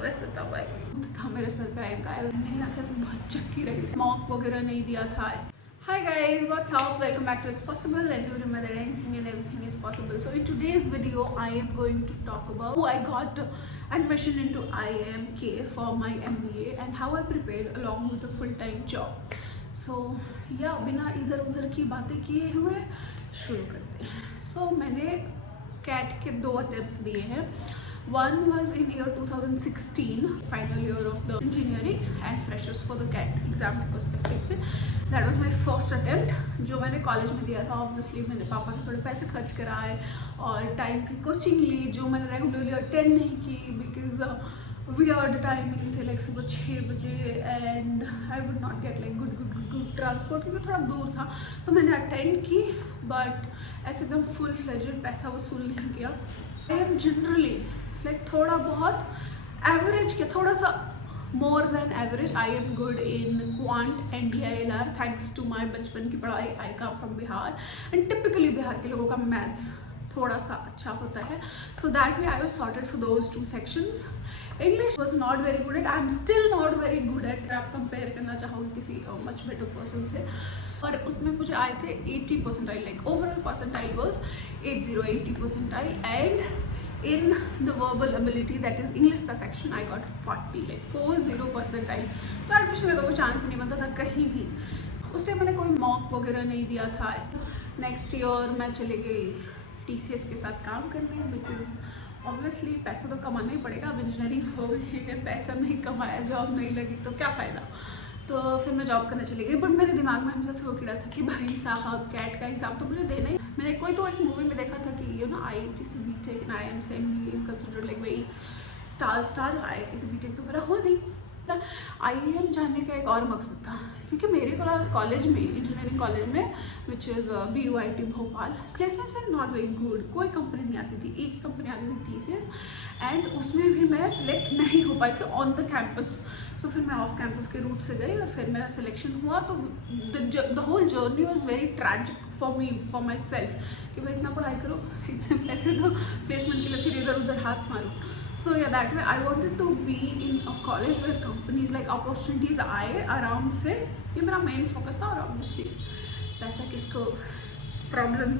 तो वैसे था भाई था मेरे सर पे आएगा, मेरी आंखें से बहुत चक्की रही थी, मॉक वगैरह नहीं दिया था। Hi guys, what's up? Welcome back to It's Possible, and do remember that anything and everything is possible. So in today's video, I am going to talk about how I got admission into IIMK for my MBA and how I prepared along with a full-time job. So yeah, बिना इधर उधर की बातें किए हुए शुरू करते हैं. So मैंने CAT के 2 attempts दिए हैं. One was in year 2016, final year of the engineering and freshers for the CAT exam के perspective से. That was my first attempt, जो मैंने कॉलेज में दिया था. Obviously मैंने पापा के थोड़े पैसे खर्च कराए और टाइम की कोचिंग ली जो मैंने रेगुलरली अटेंड नहीं की बिकॉज weird timings थे, लाइक सुबह 6 बजे and I would not get like good transport क्योंकि थोड़ा दूर था. तो मैंने अटेंड की बट ऐसे एकदम फुल फ्लेजेड पैसा वसूल नहीं किया. आई एम जनरली लाइक थोड़ा बहुत एवरेज के थोड़ा सा more than average. I am good in quant and DILR thanks to my बचपन की पढ़ाई. I come from Bihar and typically Bihar के लोगों का मैथ्स थोड़ा सा अच्छा होता है. So that way I was sorted for those 2 sections. English was not very good at, I am still not very good at. आप कंपेयर करना चाहोगे किसी मच बेटर पर्सन से. और उसमें मुझे आए थे 80 percentile, like overall percentile was 80 percentile and in the verbal ability, that is English का section, I got 40 like 40 percentile. तो एडमिशन का तो कोई चांस ही नहीं बनता था कहीं भी. उस टाइम मैंने कोई मॉक वगैरह नहीं दिया था. नेक्स्ट ईयर मैं चले गई TCS के साथ काम करने बिकॉज ऑब्वियसली पैसा तो कमाना ही पड़ेगा. अब इंजीनियरिंग हो गई है, पैसा नहीं कमाया, जॉब नहीं लगी तो क्या फ़ायदा. तो फिर मैं जॉब करने चली गई. बट मेरे दिमाग में हमेशा से वो कीड़ा था कि भाई साहब कैट का एग्जाम तो मुझे देना ही. मैंने कोई तो एक मूवी में देखा था कि यू नो IIT से BTech एंड IIM से MBA is considered like very star. IIT से BTech तो मेरा हो नहीं. IIM जाने का एक और मकसद था क्योंकि मेरे कॉलेज में इंजीनियरिंग कॉलेज में which is BUIT Bhopal placements were not very good. कोई कंपनी नहीं आती थी, एक ही कंपनी आती थी TCS एंड उसमें भी मैं सिलेक्ट नहीं हो पाई थी ऑन द कैंपस. सो फिर मैं ऑफ कैंपस के रूट से गई और फिर मेरा सिलेक्शन हुआ. तो the whole journey was very tragic for me for myself कि भाई इतना पढ़ाई करो, इतने पैसे दो प्लेसमेंट के लिए, फिर इधर उधर हाथ मारो. So yeah, that way I wanted to be in a college where companies like opportunities आए आराम से. ये मेरा मेन फोकस था. और ऑब्वियसली पैसा किसको प्रॉब्लम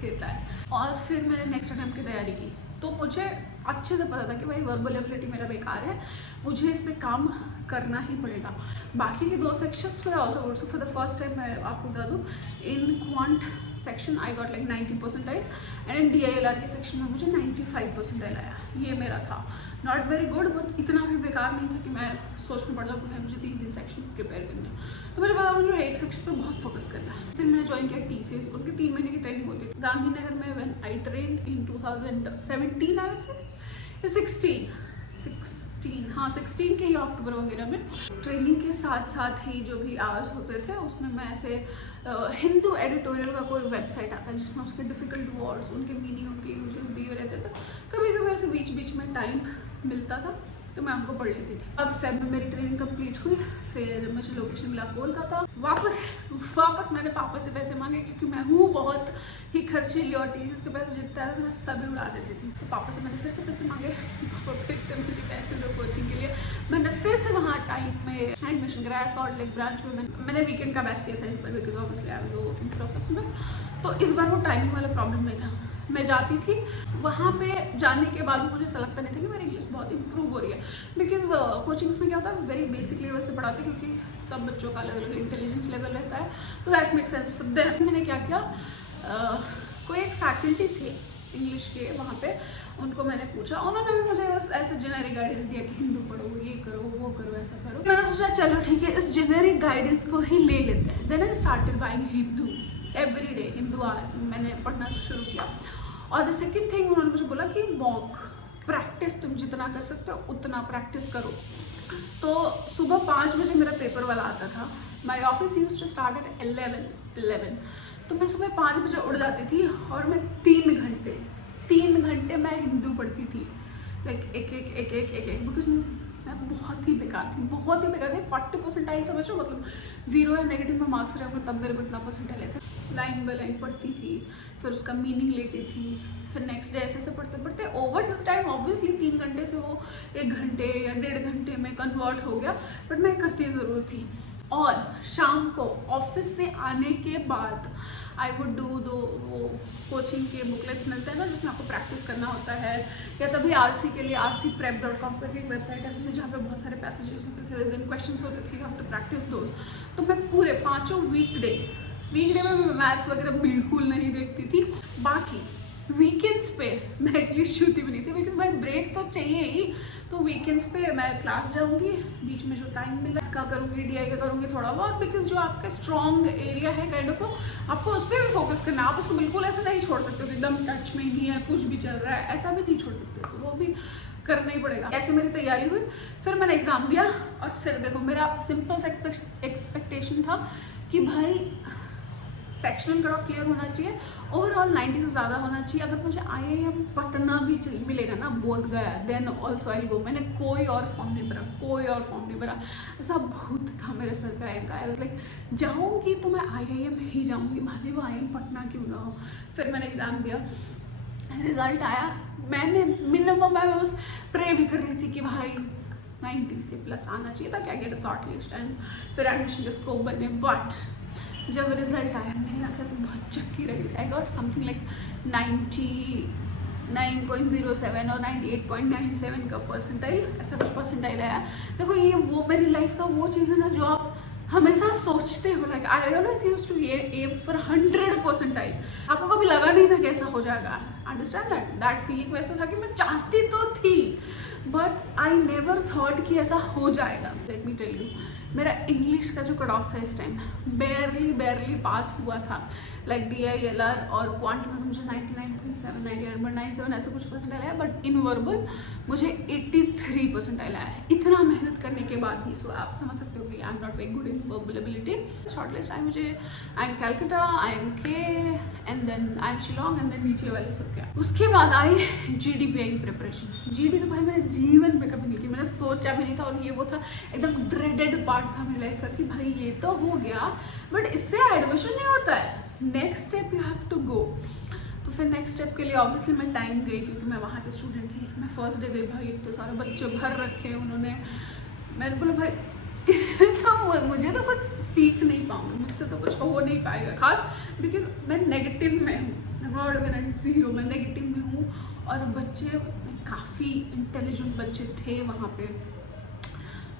देता है. और फिर मैंने नेक्स्ट अटेम्प्ट की तैयारी की तो मुझे अच्छे से पता था कि भाई वर्बल एबिलिटी मेरा बेकार है, मुझे इस पर काम करना ही पड़ेगा. बाकी के 2 सेक्शंस पे also good. So for the first time मैं आपको बता दूँ in quant section I got like 90 percentile and in DILR के सेक्शन में मुझे 95 परसेंटाइल आया. ये मेरा था नॉट वेरी गुड बट इतना भी बेकार नहीं था कि मैं सोच में पड़ जाऊँ कि मुझे 3 सेक्शन प्रिपेयर करने हैं. तो मुझे पता मुझे एक सेक्शन पर बहुत फोकस करना है. फिर मैंने ज्वाइन किया TCS. उनकी 3 महीने की ट्रेनिंग होती थी गांधीनगर में. When I trained in 2017 I would say 16 हाँ 16 के ही अक्टूबर वगैरह में. ट्रेनिंग के साथ ही जो भी आवर्स होते थे उसमें मैं ऐसे हिंदू एडिटोरियल का कोई वेबसाइट आता है जिसमें उसके डिफ़िकल्ट वर्ड्स, उनके मीनिंग, उनके यूजेस दिए रहते थे. कभी कभी ऐसे बीच में टाइम मिलता था तो मैं उनको पढ़ लेती थी. अब फेब में मेरी ट्रेनिंग कंप्लीट हुई. फिर मुझे लोकेशन मिला कोलकाता. वापस मैंने पापा से पैसे मांगे क्योंकि मैं हूँ बहुत ही खर्चीली और TCS के पैसे जितने आते थे मैं सभी उड़ा देती थी. तो पापा से मैंने फिर से पैसे मांगे. पापा फिर से मुझे पैसे दो कोचिंग के लिए. मैंने फिर से वहाँ टाइम में एडमिशन कराया सॉल्ट लेक ब्रांच में. मैंने वीकेंड का बैच किया था इस बार because obviously I was working professional. तो इस बार वो टाइमिंग वाला प्रॉब्लम नहीं था. मैं जाती थी वहाँ पे जाने के बाद मुझे ऐसा लगता नहीं था कि मेरी इंग्लिश बहुत इंप्रूव हो रही है बिकॉज कोचिंग्स में क्या होता है वेरी बेसिक लेवल से पढ़ाते क्योंकि सब बच्चों का अलग अलग इंटेलिजेंस लेवल रहता है. तो that make sense for them. मैंने क्या किया, कोई एक फैकल्टी थे इंग्लिश के वहाँ पे, उनको मैंने पूछा. उन्होंने भी मुझे ऐसे जेनेरिक गाइडेंस दिया कि हिंदू पढ़ो, ये करो, वो करो, ऐसा करो. मैंने सोचा चलो ठीक है इस जेनेरिक गाइडेंस को ही ले लेते हैं. Then I started buying Hindu every day. Hindu मैंने पढ़ना शुरू किया. और द सेकेंड थिंग उन्होंने मुझे बोला कि मॉक प्रैक्टिस तुम जितना कर सकते हो उतना प्रैक्टिस करो. तो सुबह 5 बजे मेरा पेपर वाला आता था. My office used to start at 11. तो मैं सुबह 5 बजे उठ जाती थी और मैं 3 घंटे मैं हिंदू पढ़ती थी. लाइक एक बिकॉज मैं बहुत ही बेकार थी, बहुत ही बेकार थी। 40 परसेंटाइल समझ रहे हो, मतलब 0 या नेगेटिव में मार्क्स रहे होंगे तब मेरे को इतना परसेंटाइल आया था। लाइन बाय लाइन पढ़ती थी, फिर उसका मीनिंग लेती थी, फिर नेक्स्ट डे ऐसे ऐसे पढ़ते पढ़ते ओवर टाइम ऑब्वियसली 3 घंटे से वो 1 घंटे या 1.5 घंटे में कन्वर्ट हो गया, बट मैं करती ज़रूर थी। और शाम को ऑफिस से आने के बाद आई वुड डू वो कोचिंग के बुकलेट्स मिलते हैं ना, जिसमें आपको प्रैक्टिस करना होता है, या तभी आरसी के लिए rcprep.com करके एक वेबसाइट है जहाँ पे बहुत सारे पैसेजेस होते थे, देन क्वेश्चंस होते थे, you have to practice those. तो मैं पूरे 5 वीकडे में मैं मैथ्स वगैरह बिल्कुल नहीं देखती थी। बाकी वीकेंड्स पे मैं इंग्लिश छूती भी नहीं थी, बिकॉज भाई ब्रेक तो चाहिए ही। तो वीकेंड्स पे मैं क्लास जाऊंगी, बीच में जो टाइम मिला इसका करूंगी, DI का करूंगी थोड़ा बहुत, बिकॉज जो आपका स्ट्रॉन्ग एरिया है काइंड ऑफ आपको उस पर भी फोकस करना है। आप उसको बिल्कुल ऐसे नहीं छोड़ सकते हो एकदम टच में नहीं है, कुछ भी चल रहा है, ऐसा भी नहीं छोड़ सकते, तो वो भी करना ही पड़ेगा। ऐसे मेरी तैयारी हुई, फिर मैंने एग्जाम दिया, और फिर देखो मेरा सिंपल सा एक्सपेक्टेशन था कि भाई सेक्शनल कट ऑफ क्लियर होना चाहिए, ओवरऑल 90 से ज़्यादा होना चाहिए। अगर मुझे IIM पटना भी मिलेगा ना, बोध गया, देन ऑल्सो आई गो। मैंने कोई और फॉर्म नहीं भरा, ऐसा भूत था मेरे सर पे IIM का। आई वाज लाइक जाऊँगी तो मैं IIM ही जाऊँगी, भले वो IIM पटना क्यों ना हो। फिर मैंने एग्ज़ाम दिया, रिजल्ट आया, मैंने मिनिमम मैं बस प्रे भी कर रही थी कि भाई 90 से प्लस आना चाहिए था, क्या get a short list and फिर एडमिशन के स्कोप बने। बट जब रिजल्ट आया मेरी आंखें से बहुत चक्की रही थी। आई गॉट समथिंग लाइक 99.07 और 98.97 का परसेंटाइल, ऐसा कुछ परसेंटाइल आया। देखो ये वो मेरी लाइफ का वो चीज़ है ना जो आप हमेशा सोचते हो, like I always used to aim for 100 percentile. आपको कभी लगा नहीं था कि ऐसा हो जाएगा, अंडरस्टैंड दैट फीलिंग वैसा था कि मैं चाहती तो थी, बट आई नेवर थॉट कि ऐसा हो जाएगा। लेट मी टेल यू, मेरा इंग्लिश का जो कट ऑफ था इस टाइम बैरली पास हुआ था, लाइक DILR और क्वांट में मुझे 99.7 98.97 ऐसे कुछ परसेंटाइल आया, बट इन वर्बल मुझे 83 परसेंटाइल आया है, इतना मेहनत करने के बाद भी। सो आप समझ सकते हो कि I am not very good in verbal ability. Shortlist I मुझे IIM Calcutta, IIM K, and then IIM Shillong, and then नीचे वाले सब क्या। उसके बाद आई GDPI की प्रिपरेशन। GD तो भाई मैंने जीवन में कभी नहीं की, मैंने सोचा भी नहीं था, और ये वो था एकदम ड्रेडेड पार्ट था मेरी लाइफ का कि भाई ये तो हो गया, बट इससे एडमिशन नहीं होता है, next step you have to go. तो फिर नेक्स्ट स्टेप के लिए ऑब्वियसली मैं टाइम गई, क्योंकि मैं वहाँ की स्टूडेंट थी। मैं फर्स्ट डे गई, भाई इतने सारे बच्चे भर रखे उन्होंने, मैंने बोला भाई इसमें तो मुझे तो कुछ सीख नहीं पाऊँगी, मुझसे तो कुछ हो नहीं पाएगा, खास बिकॉज मैं नेगेटिव में हूँ, नॉट मैं 0, मैं नेगेटिव में हूँ। और बच्चे काफ़ी इंटेलिजेंट बच्चे थे वहाँ पे।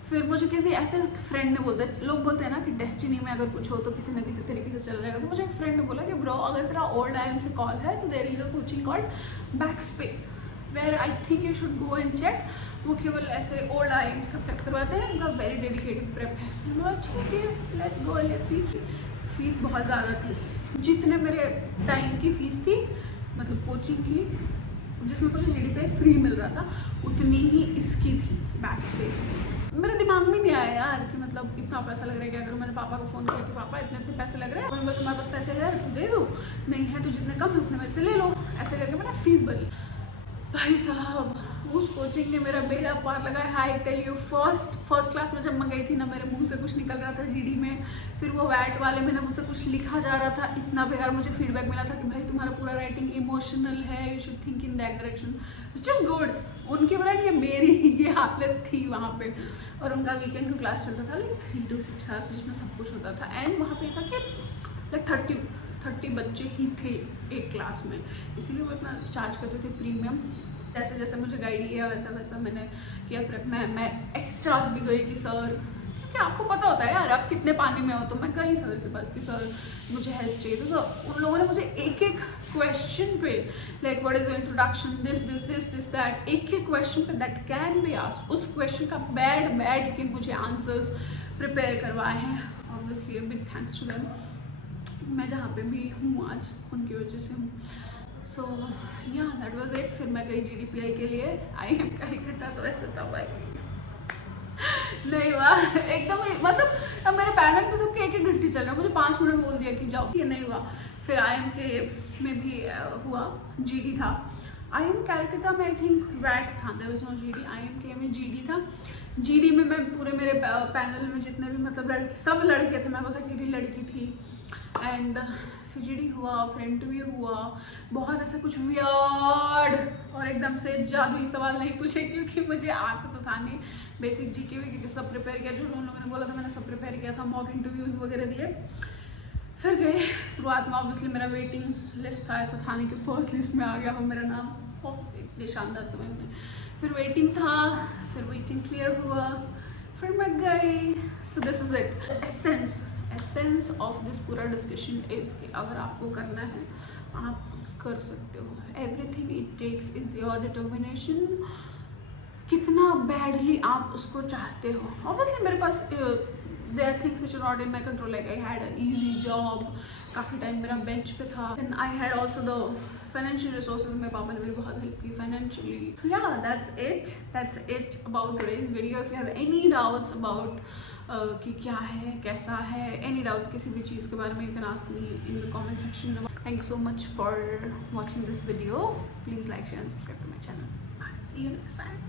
फिर मुझे किसी ऐसे फ्रेंड ने बोलता है, लोग बोलते हैं ना कि डेस्टिनी में अगर कुछ हो तो किसी न किसी तरीके से चल जाएगा। तो मुझे एक फ्रेंड ने बोला कि ब्रो अगर तेरा ओल्ड IIM से कॉल है तो there is a coaching called Backspace, where I think you should go and check. वो केवल ऐसे ओल्ड IIMs का प्रेप करवाते हैं, उनका वेरी डेडिकेटेड प्रेप है। मैंने बोला ठीक है, let's go let's see. Fees बहुत ज़्यादा थी, जितने मेरे टाइम की फ़ीस थी, मतलब कोचिंग की, जिसमें मुझे GDPI फ्री मिल रहा था, उतनी ही इसकी थी बैकस्पेस में। मेरे दिमाग में नहीं आया यार कि मतलब इतना पैसा लग रहा है, क्या करूँ। मैंने पापा को फ़ोन किया कि पापा इतने पैसे लग रहे हैं, और तुम्हारे पास पैसे है तो दे दो, नहीं है तो जितने कम है उतने मेरे से ले लो। ऐसे करके मैंने फीस भरी। भाई साहब उस कोचिंग ने मेरा बेड़ा पार लगाया। I tell you, first class में जब मैं गई थी ना, मेरे मुंह से कुछ निकल रहा था GD में, फिर वो वैट वाले में ना मुझसे कुछ लिखा जा रहा था, इतना बेकार मुझे फीडबैक मिला था कि भाई तुम्हारा पूरा राइटिंग इमोशनल है, you should think in that direction, which is good. उनके बजाय ये मेरी ये हालत थी वहाँ पे। और उनका वीकेंड का क्लास चलता था लाइक 3 to 6 आवर्स, जिसमें सब कुछ होता था। एंड वहाँ पे था कि लाइक 30 बच्चे ही थे एक क्लास में, इसीलिए वो इतना चार्ज करते थे प्रीमियम। जैसे जैसे मुझे गाइड किया वैसा वैसा मैंने किया प्रेप। मैं एक्स्ट्रास भी गई कि सर, क्योंकि आपको पता होता है यार आप कितने पानी में हो। तो मैं गई सर के पास कि सर मुझे हेल्प चाहिए। तो सर उन लोगों ने मुझे एक क्वेश्चन पे like what is your introduction, this that, एक क्वेश्चन पे दैट कैन बी आस्क्ड, उस क्वेश्चन का बैड के मुझे आंसर्स प्रिपेयर करवाए हैं। Obviously big thanks to them. मैं जहाँ पे भी हूँ आज उनकी वजह से हूँ। सो या दैट वाज इट। फिर मैं गई GDPI के लिए। IIM कैलकाटा तो ऐसे था भाई, नहीं हुआ एकदम, मतलब मेरे पैनल में सबके एक घंटे चल रहा है, मुझे 5 मिनट बोल दिया कि जाओ, ये नहीं हुआ। फिर IIM के में भी हुआ, GD था, IIM कैलकाटा में आई थिंक वैट था, there was no GD। IIMK में GD था। GD में मैं पूरे मेरे पैनल में जितने भी मतलब लड़के, सब लड़के थे, मैं बस अकेली लड़की थी। एंड फिर GD हुआ, फिर इंटरव्यू हुआ, बहुत ऐसा कुछ वियर्ड और एकदम से जादुई सवाल नहीं पूछे, क्योंकि मुझे आता तो था नहीं बेसिक GK में, क्योंकि सब प्रिपेयर किया, जो उन लोगों ने बोला था मैंने सब प्रिपेयर किया था, मॉक इंटरव्यूज़ वगैरह दिए। फिर गए, शुरुआत में ऑब्वियसली मेरा वेटिंग लिस्ट था, ऐसा था नहीं कि फर्स्ट लिस्ट में आ गया हो मेरा नाम, इतने शानदार तो मैं। फिर वेटिंग था, फिर वेटिंग क्लियर हुआ, फिर मैं गई। So this is it, essence of this पूरा डिस्कशन इज कि अगर आपको करना है आप कर सकते हो। Everything it takes is your determination, कितना बैडली आप उसको चाहते हो। ऑब्वियसली मेरे पास there are things which are not in my control, like I had an easy job, काफ़ी टाइम मेरा बेंच पे था, and I had also the financial resources, मेरे पापा ने मेरी बहुत हेल्प की financially. Yeah, that's it about today's video. If you have any doubts about कि क्या है कैसा है, any doubts किसी भी चीज़ के बारे में, you can ask me in the comment section. Thank you so much for watching this video. Please like, share and subscribe to my channel. Bye. See you next time.